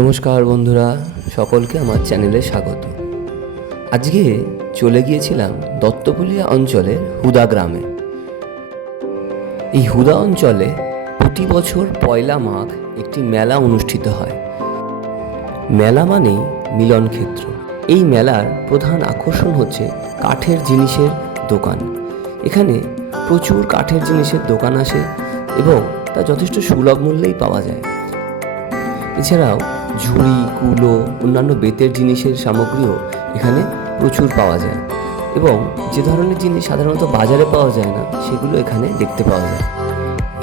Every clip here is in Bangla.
নমস্কার বন্ধুরা, সকলকে আমার চ্যানেলে স্বাগত। আজকে চলে গিয়েছিলাম দত্তপুলিয়া অঞ্চলের হুদা গ্রামে। এই হুদা অঞ্চলে প্রতি বছর পয়লা মাঘ একটি মেলা অনুষ্ঠিত হয়। মেলা মানেই মিলন ক্ষেত্র। এই মেলার প্রধান আকর্ষণ হচ্ছে কাঠের জিনিসের দোকান। এখানে প্রচুর কাঠের জিনিসের দোকান আসে এবং তা যথেষ্ট সুলভ মূল্যেই পাওয়া যায়। এছাড়াও ঝুড়ি, কুলো, অন্যান্য বেতের জিনিসের সামগ্রীও এখানে প্রচুর পাওয়া যায় এবং যে ধরনের জিনিস সাধারণত বাজারে পাওয়া যায় না সেগুলো এখানে দেখতে পাওয়া যায়।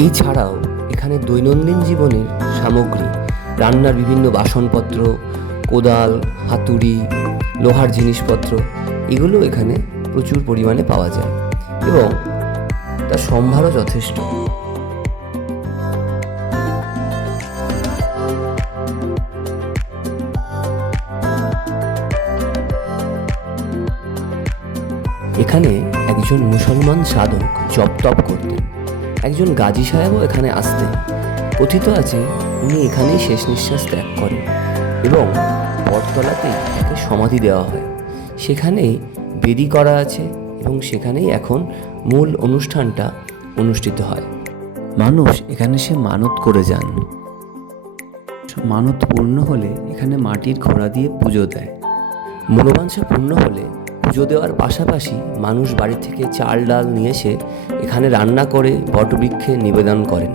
এছাড়াও এখানে দৈনন্দিন জীবনের সামগ্রী, রান্নার বিভিন্ন বাসনপত্র, কোদাল, হাতুড়ি, লোহার জিনিসপত্র এগুলো এখানে প্রচুর পরিমাণে পাওয়া যায় এবং তার সম্ভারও যথেষ্ট। এখানে একজন মুসলমান সাধক জপ তপ করতেন। একজন গাজী সাহেবও এখানে আসতেন। কথিত আছে উনি এখানেই শেষ নিঃশ্বাস ত্যাগ করেন এবং বটতলাতেই তাকে সমাধি দেওয়া হয়। সেখানেই বেদি করা আছে এবং সেখানেই এখন মূল অনুষ্ঠানটা অনুষ্ঠিত হয়। মানুষ এখানে সে মানত করে যান। মানত পূর্ণ হলে এখানে মাটির ঘোড়া দিয়ে পুজো দেয়। মনোবাঞ্ছা পূর্ণ হলে পুজো দেওয়ার পাশাপাশি মানুষ বাড়ি থেকে চাল ডাল নিয়ে এসে এখানে রান্না করে বটবৃক্ষে নিবেদন করেন।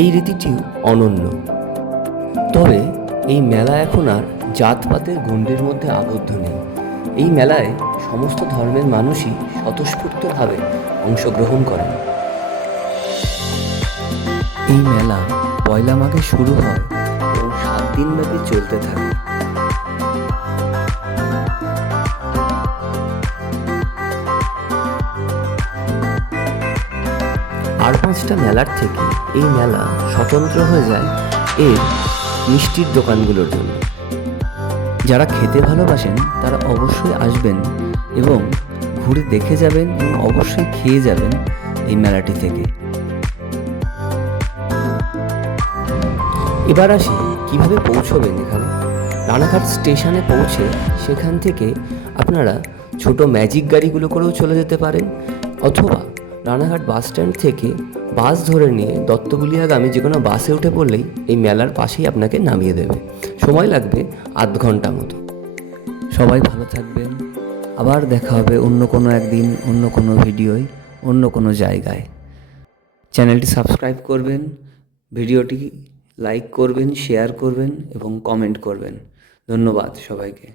এই রীতিটিও অনন্য। তবে এই মেলা এখন আর জাতপাতের গণ্ডির মধ্যে আবদ্ধ নেই। এই মেলায় সমস্ত ধর্মের মানুষই স্বতঃস্ফূর্তভাবে অংশগ্রহণ করেন। এই মেলা পয়লা মাঘে শুরু হয় এবং 7 দিন ব্যাপী চলতে থাকে। আর 5টা মেলার থেকে এই মেলা স্বতন্ত্র হয়ে যায় এর মিষ্টির দোকানগুলোর জন্য। যারা খেতে ভালোবাসেন তারা অবশ্যই আসবেন এবং ঘুরে দেখে যাবেন এবং অবশ্যই খেয়ে যাবেন এই মেলাটি থেকে। এবার আসি কিভাবে পৌঁছবেন এখানে। রানাঘাট স্টেশনে পৌঁছে সেখান থেকে আপনারা ছোট ম্যাজিক গাড়িগুলো করেও চলে যেতে পারেন, অথবা রানাঘাট বাস স্ট্যান্ড থেকে বাস ধরে নিয়ে দত্তপুলিয়াগামী যে কোনো বাসে উঠে পড়লেই এই মেলার পাশেই আপনাকে নামিয়ে দেবে। সময় লাগবে আধ ঘন্টা মতো। সবাই ভালো থাকবেন। আবার দেখা হবে অন্য কোনো একদিন, অন্য কোনো ভিডিওয়, অন্য কোনো জায়গায়। চ্যানেলটি সাবস্ক্রাইব করবেন, ভিডিওটি লাইক করবেন, শেয়ার করবেন এবং কমেন্ট করবেন। ধন্যবাদ সবাইকে।